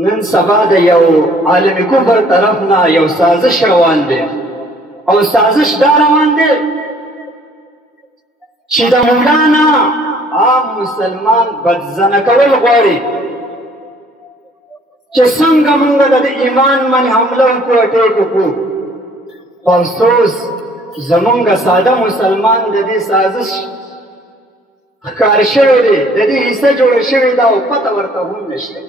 نن سبا د یو عالم کفر طرف نه یو سازش روان دی او سازش دا روان دی چې د مولانا عام مسلمان بدزنه کول غواړي چې څنګه موږ د ایمان باندې حمله وکړو اټیک وکړو خو افسوس زمونږ ساده مسلمان د دې سازش ښکار شوی دی د دې حصه جوړه شوې ده او پته ورته هم نشته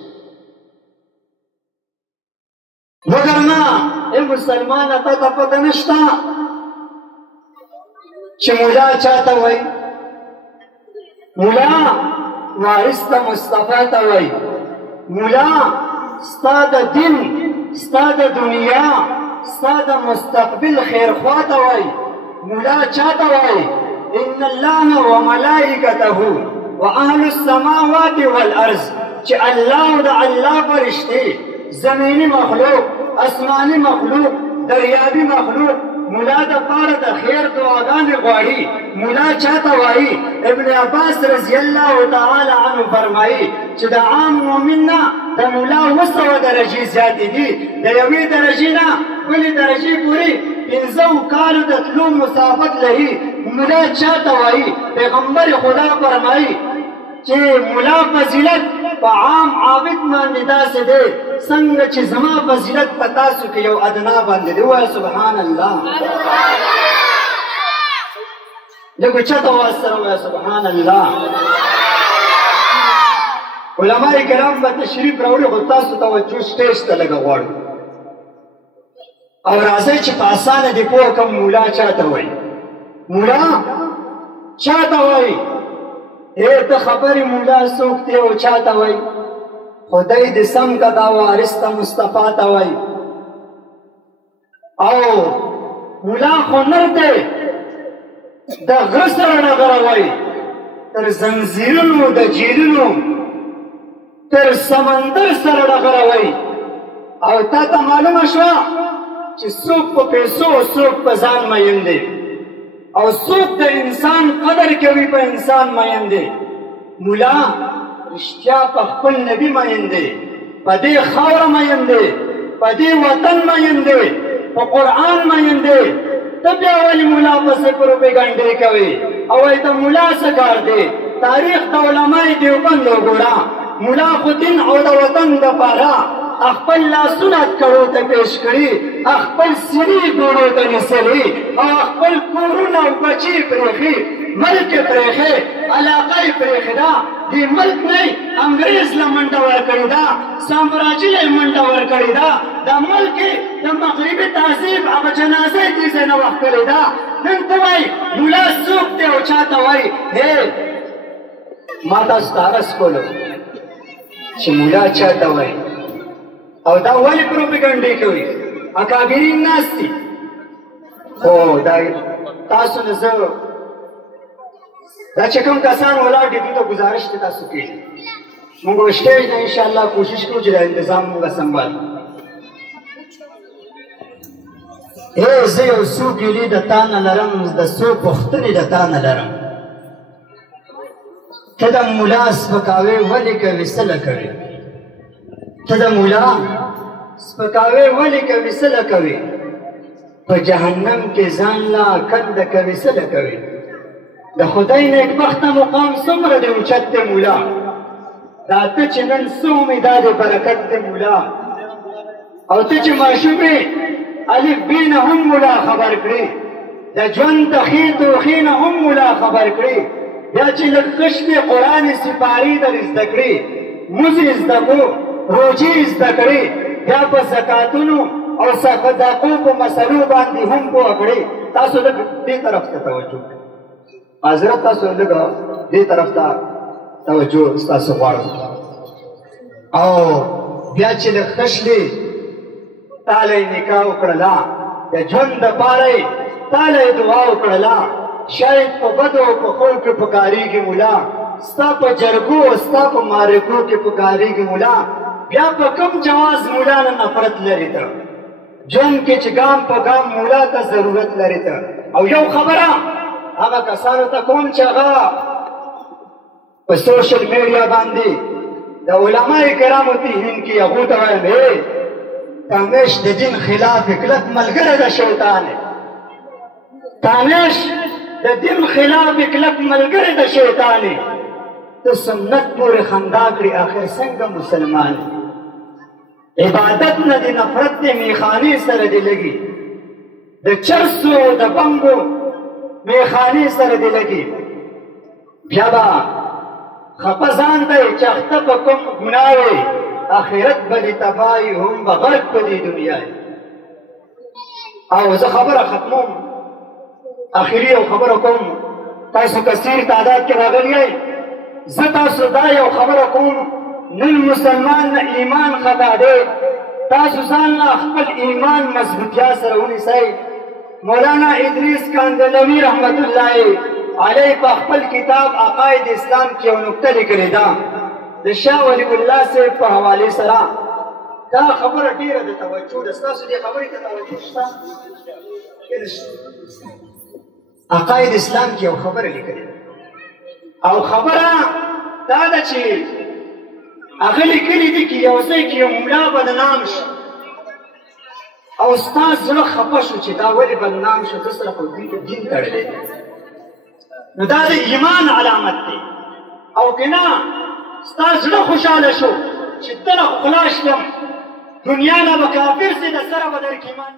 مگر نه ای مسلمانه تا ته پته نشته چې مولا چاته وایي مولا وارث ته مصطفی ته وایي مولا ستا د دین ستا د دنیا ستا د مستقبل خیرخوا ته وایي مولا چاته وایي ان الله وملائکته واهل السماوات والارض چې الله د الله فرشتې زمینی مخلوق اسمانی مخلوق دریابی مخلوق مولا د پاره د خیر دعاګانې غواړي مولا چاته وایي ابن عباس رضی الله تعالی عنه فرمایي چې د عام مؤمن نه د مولا 200 درجې زیاتې دي د یوې درجې نه بلې درجې پورې 15 کالو د تلو مسافت لري مولا چاته وایي پیغمبر خدا فرمایي چې مولا فضیلت په عام عابد باندې داسې دی څنګه چې زما فضیلت په تاسو کې یو ادنا باندې دی وایه سبحان الله لږ چاته وایه سره وایه سبحان الله علماء کرام به تشریف راوړي خو تاسو توجه سټیج ته لږ غواړو او راځئ چې په اسانه دې پوه کړم مولا چاته وایي مولا چاته وایي ای ته خبرې مولا څوک دی او چاته وایي خدای دې سم که دا وارث ته مصطفی ته وایي او مولا خو نر دی د غره سره ډغره وایي تر زنځیرونو د جیلونو تر سمندر سره ډغره وایي او تا ته معلومه شوه چې څوک په پیسو څوک په ځان مین دی او څوک د انسان قدر کوي په انسان مین دی مولا رښتیا په خپل نبي مین دی په دې خاوره مین دی په دې وطن مین دی په قرآن مین دی ته بیا ولې مولا پسې پروپیګنډې کوي او وایي د مولا څه کار دی تاریخ د علمای دیوبند وګوره مولا خو دین او د وطن دپاره خپل لاسونه کړو ته پیش کړي خپل سړي ګوړو ته نیسلي او خپل کورونه او بچي پرېښي ملک یې پرېښی علاقه یې پرېښې ده دې ملک نه انګریز له منډه ورکړې ده سامراجي له منډه ورکړې ده د ملک د مغربي تهذیب هغه جنازه یې دې ځای نه وښکلې ده نن ته وایي مولا څوک دی او چاته وایي هی ما تاسو ته عرض کولو چې مولا چاته وایي او دا ولې پروپیګنډې کوي اکابرین ناست دي خو دا تاسو نه زه دا چې کوم کسان ولاړ دي دوی ته ګزارش دی تاسو کېږي موږ به سټیج نه انشاءالله کوشش کوو چې دا انتظام موږ سنبالو زه یو څو ګیلې د تا نه لرم د څو پوښتنې د تا نه لرم ته د ملا سپکاوی ولې کوې څه له کوې ته د مولا سپکاوی ولې کوې څه له کوې په جهنم کې ځان لا کنده کوې څه له کوې د خدای نیکبخته مقام څومره دی اوچت دی مولا دا ته چې نن څه امیداد برکت دی مولا او ته چې ماشوم یې الف بې نه هم مولا خبر کړي د ژوند د ښې توښې نه هم مولا خبر کړي بیا چې لږ خشتې قرآن سپارې در زده کړي مونځ یې زده کړو روجې یې زده کړې بیا په زکاتونو او صدقو په مسلو باندې هم پوه کړې تاسو لږ دې طرف ته توجه حضرت تاسو لږ دې طرف ته توجه ستاسو غواړم او بیا چې لږ ښه شلې تاله یې نکاح وکړله د ژوند دپاره یې تاله یې دعا وکړله شاید په بدو او په ښو کې پکارېږي مولا ستا په جرګو او ستا په معرکو کې پکارېږي مولا بیا په کوم جواز مولا نه نفرت لري ته ژوند کې چې ګام په ګام مولا ته ضرورت لري ته او یو خبره هغه کسانو ته کوم چې هغه په سوشل میډیا باندې د علماء کرامو تهین کې هغو ته وایم تامیش د دین خلاف کلک ملګری د شیطان تامیش د دین خلاف کلک ملګری د شیطان ته سنت پورې خندا کړي آخر څنګه مسلمان عبادت نه د نفرت د میخانې سره دې لګي د چرسو د بنګو میخانې سره دې لګي بیا به خپه ځان دی چې اخته په کوم ګناه وي آخرت به دې تباهي هم به غرق په دې دنیا او زه خبره ختموم آخري یو خبره کوم تاسو کثیر تعداد کې راغلي یئ زه تاسو دا یو خبره کوم نن مسلمان نه ایمان خطا دی تاسو ځان له خپل ایمان مضبوطیا سره ونیسئ مولانا ادریس کاندلوي رحمت الله علیه په خپل کتاب عقاید اسلام کې یو نکته لیکلې ده د شاه ولی الله صاحب په حوالې سره دا خبره ډېره د توجه ده ستاسو دې خبرې ته توجه شته عقاید اسلام کې یو خبره لیکلې ده او خبره دا ده چې هغه لیکلي دي چې یو ځای کې یو ملا بدنام شو او ستا زړه خفه شو چې دا ولې بدنام شو ده سره خو دوی ته دین تړلی دی نو دا د ایمان علامت دی او که نه ستا زړه خوشحاله شو چې ته نه خلاص شم دنیا نه به کافر سي د سره به در کې ایمان